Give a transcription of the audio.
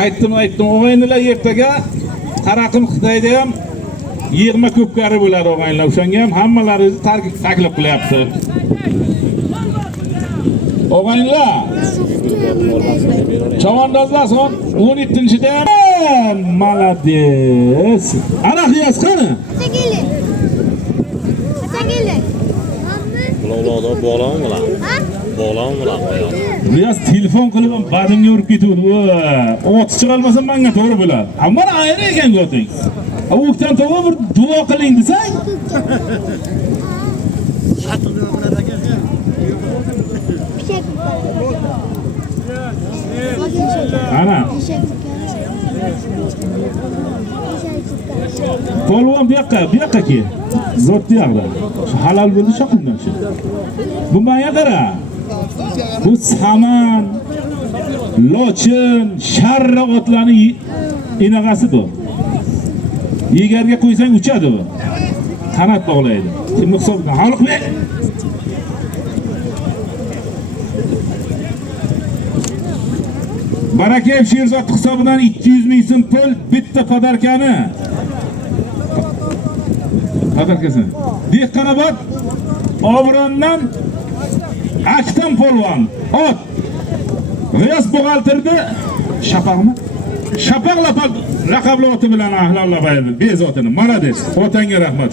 Aytdim, o'g'aynilar ertaga Qaraqim Xitoyda ham yig'ma ko'pkari bo'ladi o'g'aynilar. O'shanga ham hammalaringizni taklif qilyapti. O'g'aynilar. Chavandozlar son 17-da malades. Ana xiyas qani? Ularda bog'lanmilar. Bog'lanmilar qo'yadi. Riyaz telefon qilib badimga urib ketdi. Ot chiqa olmasa menga to'g'ri bo'ladi. Ammo ayri ekan go'ting. O'kdan to'g'ri bir duo qiling desang. Ana. Polvon bu yoqqa ki. Zot yoqda. Halal bo'ldi shoqimdan shu. Bu menga qara. Bu saman, lochin, sharra otlarni inag'asi bu. Yegarga qo'ysang uchadi bu. Qanot bog'laydi. Kim hisobdan Xalqbek. Barakev Sherzod hisobidan 200 ming so'm pul bitta podarkani. Podarkasini. Dehqonobod Obrondan Aktam polvon ot G'iyos buxgalterda Shapaqmi? Shapaq laqabli oti bilan ahlallar baydi bezotini. Malades. Otanga rahmat.